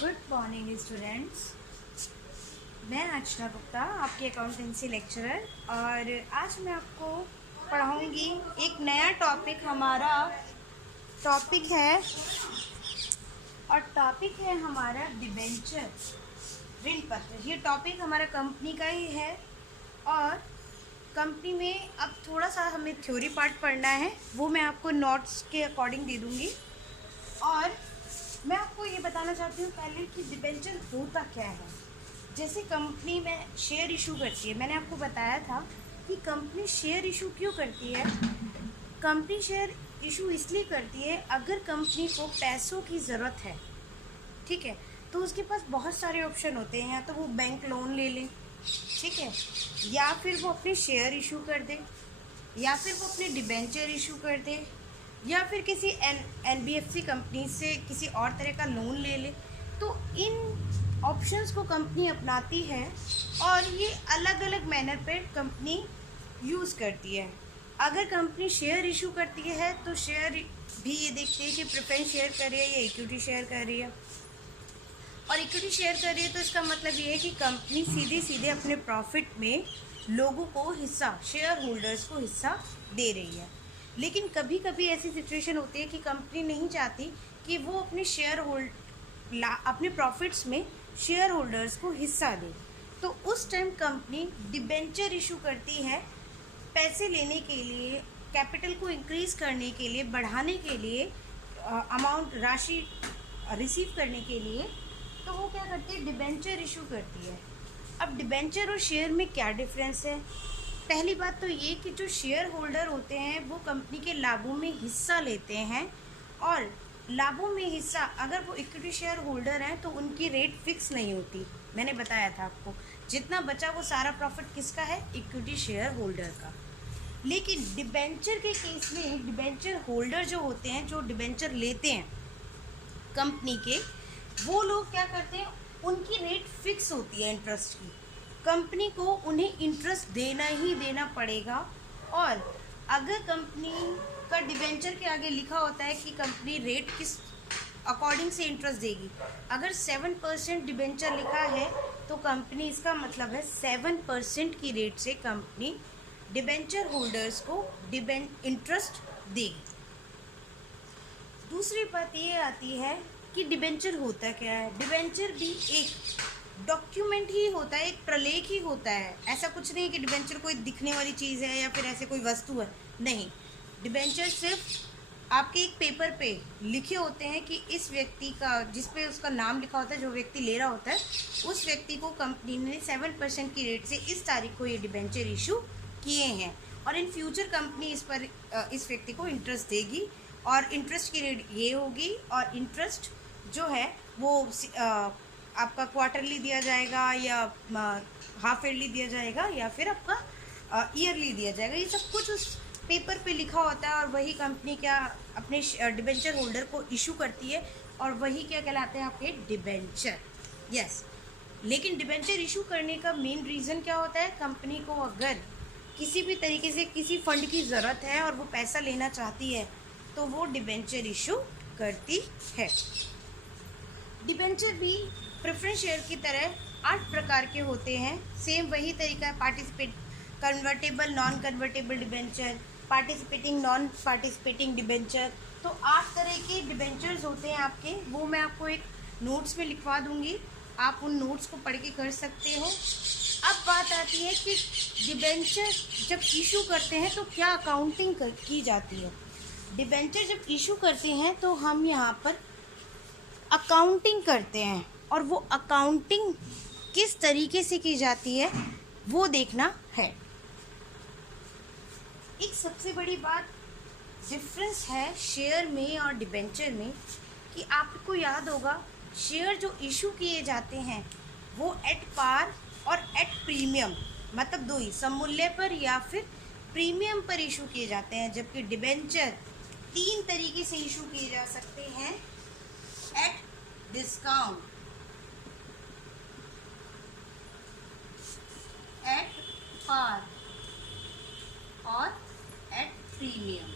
Good morning students. मैं अर्चना गुप्ता, आपकी accountancy lecturer, और आज मैं आपको पढ़ाऊंगी एक नया टॉपिक। हमारा टॉपिक है हमारा डिबेंचर, ऋण पत्र। ये टॉपिक हमारा कंपनी का ही है और कंपनी में अब थोड़ा सा हमें थ्योरी पार्ट पढ़ना है, वो मैं आपको नोट्स के अकॉर्डिंग दे दूँगी। और मैं आपको ये बताना चाहती हूँ पहले कि डिबेंचर होता क्या है। जैसे कंपनी में शेयर इशू करती है, मैंने आपको बताया था कि कंपनी शेयर इशू क्यों करती है। कंपनी शेयर इशू इसलिए करती है अगर कंपनी को पैसों की ज़रूरत है, ठीक है, तो उसके पास बहुत सारे ऑप्शन होते हैं। या तो वो बैंक लोन ले ले, ठीक है, या फिर वो अपने शेयर इशू कर दे, या फिर वो अपने डिबेंचर इशू कर दे, या फिर किसी NBFC कंपनी से किसी और तरह का लोन ले ले। तो इन ऑप्शंस को कंपनी अपनाती है और ये अलग अलग मैनर पे कंपनी यूज़ करती है। अगर कंपनी शेयर इशू करती है तो शेयर भी ये देखती है कि प्रेफरेंस शेयर कर रही है या इक्विटी शेयर कर रही है। और इक्विटी शेयर कर रही है तो इसका मतलब ये है कि कंपनी सीधे सीधे अपने प्रॉफिट में लोगों को हिस्सा, शेयर होल्डर्स को हिस्सा दे रही है। लेकिन कभी कभी ऐसी सिचुएशन होती है कि कंपनी नहीं चाहती कि वो अपने प्रॉफिट्स में शेयर होल्डर्स को हिस्सा दे, तो उस टाइम कंपनी डिबेंचर इशू करती है पैसे लेने के लिए, कैपिटल को इंक्रीज़ करने के लिए, बढ़ाने के लिए, अमाउंट राशि रिसीव करने के लिए। तो वो क्या करती है, डिबेंचर इशू करती है। अब डिबेंचर और शेयर में क्या डिफरेंस है? पहली बात तो ये कि जो शेयर होल्डर होते हैं वो कंपनी के लाभों में हिस्सा लेते हैं, और लाभों में हिस्सा अगर वो इक्विटी शेयर होल्डर हैं तो उनकी रेट फिक्स नहीं होती। मैंने बताया था आपको, जितना बचा वो सारा प्रॉफिट किसका है, इक्विटी शेयर होल्डर का। लेकिन डिबेंचर के केस में डिबेंचर होल्डर जो होते हैं, जो डिबेंचर लेते हैं कंपनी के, वो लोग क्या करते हैं, उनकी रेट फिक्स होती है इंटरेस्ट की। कंपनी को उन्हें इंटरेस्ट देना ही देना पड़ेगा। और अगर कंपनी का डिबेंचर के आगे लिखा होता है कि कंपनी रेट किस अकॉर्डिंग से इंटरेस्ट देगी, अगर 7% डिबेंचर लिखा है तो कंपनी, इसका मतलब है 7% की रेट से कंपनी डिबेंचर होल्डर्स को इंटरेस्ट देगी। दूसरी बात ये आती है कि डिबेंचर होता क्या है। डिबेंचर भी एक डॉक्यूमेंट ही होता है, एक प्रलेख ही होता है। ऐसा कुछ नहीं कि डिबेंचर कोई दिखने वाली चीज़ है या फिर ऐसे कोई वस्तु है, नहीं। डिबेंचर सिर्फ आपके एक पेपर पे लिखे होते हैं कि इस व्यक्ति का, जिस पे उसका नाम लिखा होता है, जो व्यक्ति ले रहा होता है, उस व्यक्ति को कंपनी ने 7% की रेट से इस तारीख को ये डिबेंचर इशू किए हैं, और इन फ्यूचर कंपनी इस पर इस व्यक्ति को इंटरेस्ट देगी, और इंटरेस्ट की रेट ये होगी। और इंटरेस्ट जो है वो आपका क्वार्टरली दिया जाएगा, या हाफ ईयरली दिया जाएगा, या फिर आपका ईयरली दिया जाएगा। ये सब कुछ उस पेपर पे लिखा होता है, और वही कंपनी क्या अपने डिबेंचर होल्डर को इशू करती है, और वही क्या कहलाते हैं, आपके डिबेंचर। यस। लेकिन डिबेंचर इशू करने का मेन रीज़न क्या होता है, कंपनी को अगर किसी भी तरीके से किसी फंड की ज़रूरत है और वो पैसा लेना चाहती है तो वो डिबेंचर इशू करती है। डिबेंचर भी प्रेफरेंस शेयर की तरह 8 प्रकार के होते हैं। सेम वही तरीका है, participate, convertible, non convertible debenture, participating, non participating debenture. तो 8 तरह के डिबेंचर्स होते हैं आपके, वो मैं आपको एक नोट्स में लिखवा दूंगी, आप उन नोट्स को पढ़ के कर सकते हो। अब बात आती है कि डिबेंचर जब इशू करते हैं तो क्या अकाउंटिंग की जाती है। डिबेंचर जब इशू करते हैं तो हम यहाँ पर अकाउंटिंग करते हैं, और वो अकाउंटिंग किस तरीके से की जाती है वो देखना है। एक सबसे बड़ी बात डिफरेंस है शेयर में और डिबेंचर में, कि आपको याद होगा शेयर जो इशू किए जाते हैं वो एट पार और एट प्रीमियम, मतलब दो ही, सममूल्य पर या फिर प्रीमियम पर इशू किए जाते हैं। जबकि डिबेंचर 3 तरीके से इशू किए जा सकते हैं, एट डिस्काउंट, एट पार और एट प्रीमियम।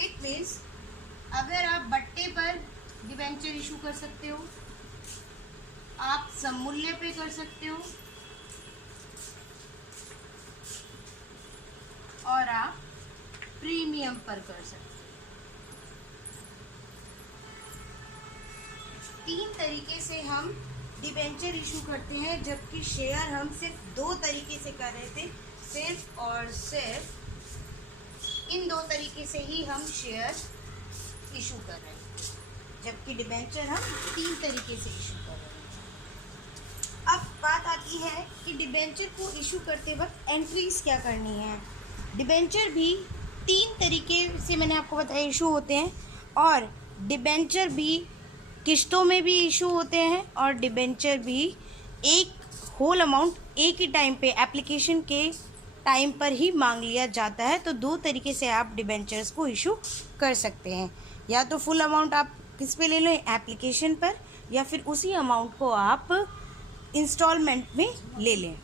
इट मीन्स अगर आप बट्टे पर डिबेंचर इशू कर सकते हो, आप सममूल्य पे कर सकते हो, और आप प्रीमियम पर कर सकते हो। 3 तरीके से हम डिबेंचर इशू करते हैं, जबकि शेयर हम सिर्फ 2 तरीके से कर रहे थे। सिर्फ और सिर्फ इन 2 तरीके से ही हम शेयर इशू कर रहे थे, जबकि डिबेंचर हम 3 तरीके से इशू कर रहे हैं। अब बात आती है कि डिबेंचर को इशू करते वक्त एंट्रीज क्या करनी है। डिबेंचर भी 3 तरीके से मैंने आपको बताया इशू होते हैं, और डिबेंचर भी किस्तों में भी इशू होते हैं, और डिबेंचर भी एक होल अमाउंट एक ही टाइम पे एप्लीकेशन के टाइम पर ही मांग लिया जाता है। तो 2 तरीके से आप डिबेंचर्स को इशू कर सकते हैं, या तो फुल अमाउंट आप किस पे ले लें, एप्लीकेशन पर, या फिर उसी अमाउंट को आप इंस्टॉलमेंट में ले लें।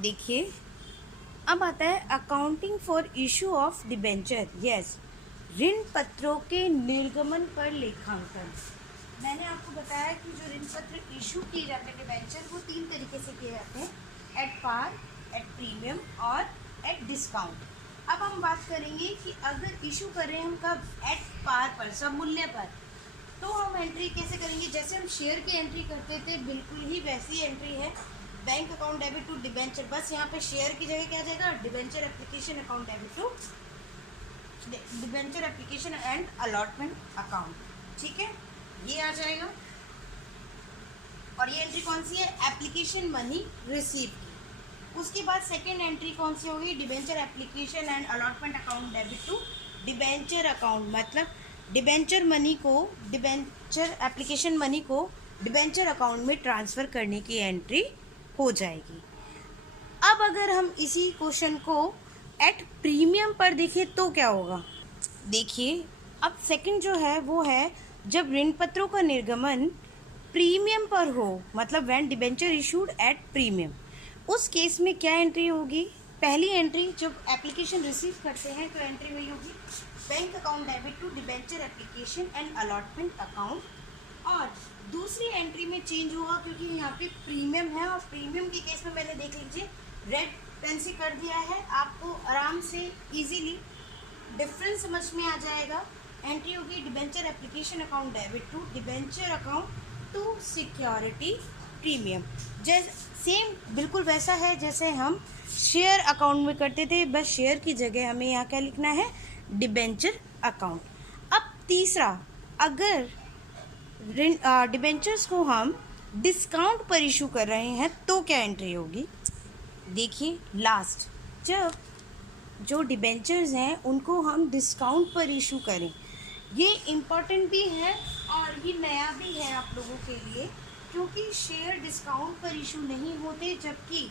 देखिए, अब आता है accounting for issue of debenture. Yes, ऋण पत्रों के निर्गमन पर लेखांकन। मैंने आपको बताया कि जो ऋण पत्र इशू किए जाते हैं डिबेंचर, वो 3 तरीके से किए जाते हैं, एट पार, एट प्रीमियम और एट डिस्काउंट। अब हम बात करेंगे कि अगर इशू कर रहे हैं हम कब, एट पार पर, सममूल्य पर, तो हम एंट्री कैसे करेंगे। जैसे हम शेयर की एंट्री करते थे, बिल्कुल ही वैसी एंट्री है, bank account debit to debenture. बस यहाँ पे शेयर की जगह क्या आ जाएगा, debenture application account debit to debenture application and allotment account. ठीक है, ये आ जाएगा। और ये एंट्री कौन सी है, एप्लीकेशन मनी रिसीव की। उसके बाद सेकेंड एंट्री कौन सी होगी, debenture application and allotment account debit to debenture account. मतलब डिबेंचर मनी को, डिबेंचर एप्लीकेशन मनी को डिबेंचर अकाउंट में ट्रांसफ़र करने की एंट्री हो जाएगी। अब अगर हम इसी क्वेश्चन को एट प्रीमियम पर देखें तो क्या होगा। देखिए, अब सेकंड जो है वो है जब ऋण पत्रों का निर्गमन प्रीमियम पर हो, मतलब when debenture issued at premium, उस केस में क्या एंट्री होगी। पहली एंट्री जब एप्लीकेशन रिसीव करते हैं तो एंट्री वही होगी, bank account debit to debenture application and allotment account. और दूसरी एंट्री में चेंज होगा क्योंकि यहाँ पे प्रीमियम है, और प्रीमियम के केस में मैंने देख लीजिए रेड पेन से कर दिया है, आपको आराम से इजीली डिफरेंस समझ में आ जाएगा। एंट्री होगी debenture application account debit to debenture account to security premium. जैसे सेम बिल्कुल वैसा है जैसे हम शेयर अकाउंट में करते थे, बस शेयर की जगह हमें यहाँ क्या लिखना है, डिबेंचर अकाउंट। अब तीसरा, अगर डिबेंचर्स को हम डिस्काउंट पर इशू कर रहे हैं तो क्या एंट्री होगी। देखिए, लास्ट जब जो डिबेंचर्स हैं उनको हम डिस्काउंट पर इशू करें, ये इम्पॉर्टेंट भी है और ये नया भी है आप लोगों के लिए, क्योंकि शेयर डिस्काउंट पर इशू नहीं होते, जबकि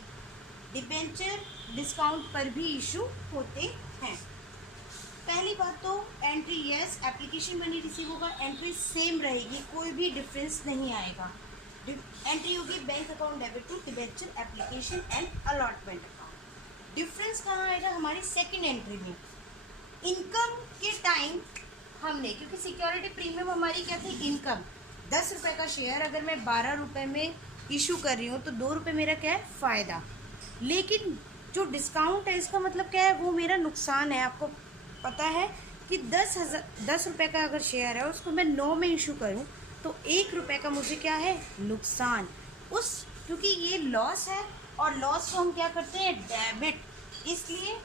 डिबेंचर डिस्काउंट पर भी इशू होते हैं। पहली बात तो entry yes, application money receive होगा, एंट्री सेम रहेगी, कोई भी डिफरेंस नहीं आएगा। एंट्री होगी bank account debit to debenture application and allotment account. Difference कहाँ आएगा, हमारी सेकंड एंट्री में। इनकम के टाइम हमने, क्योंकि सिक्योरिटी प्रीमियम हमारी क्या थी, इनकम 10 रुपये का शेयर अगर मैं 12 रुपये में इशू कर रही हूँ तो 2 रुपये मेरा क्या है, फ़ायदा। लेकिन जो डिस्काउंट है इसका मतलब क्या है, वो मेरा नुकसान है। आपको पता है कि 10 रुपये का अगर शेयर है उसको मैं 9 में इशू करूँ तो 1 रुपये का मुझे क्या है, नुकसान। क्योंकि ये लॉस है और लॉस को हम क्या करते हैं, डेबिट। इसलिए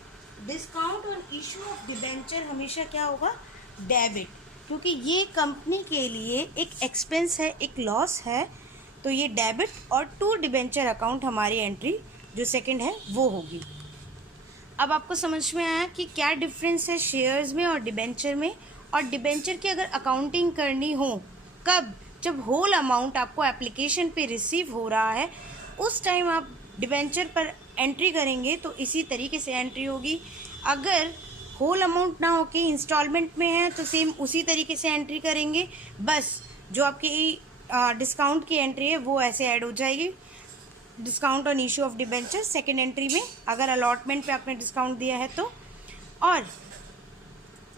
discount on issue of debenture हमेशा क्या होगा, डेबिट, क्योंकि ये कंपनी के लिए एक एक्सपेंस है, एक लॉस है, तो ये डेबिट। और टू डिबेंचर अकाउंट हमारी एंट्री जो सेकंड है वो होगी। अब आपको समझ में आया कि क्या डिफरेंस है शेयर्स में और डिबेंचर में। और डिबेंचर की अगर अकाउंटिंग करनी हो कब, जब होल अमाउंट आपको एप्लीकेशन पे रिसीव हो रहा है, उस टाइम आप डिबेंचर पर एंट्री करेंगे तो इसी तरीके से एंट्री होगी। अगर होल अमाउंट ना होके इंस्टॉलमेंट में है तो सेम उसी तरीके से एंट्री करेंगे, बस जो आपकी डिस्काउंट की एंट्री है वो ऐसे ऐड हो जाएगी, discount on issue of debenture second entry में, अगर अलॉटमेंट पे आपने डिस्काउंट दिया है तो। और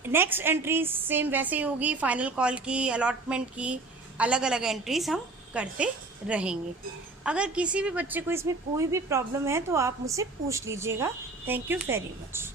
नेक्स्ट एंट्री सेम वैसे ही होगी, फाइनल कॉल की, अलॉटमेंट की, अलग अलग एंट्रीज हम करते रहेंगे। अगर किसी भी बच्चे को इसमें कोई भी प्रॉब्लम है तो आप मुझसे पूछ लीजिएगा। Thank you very much.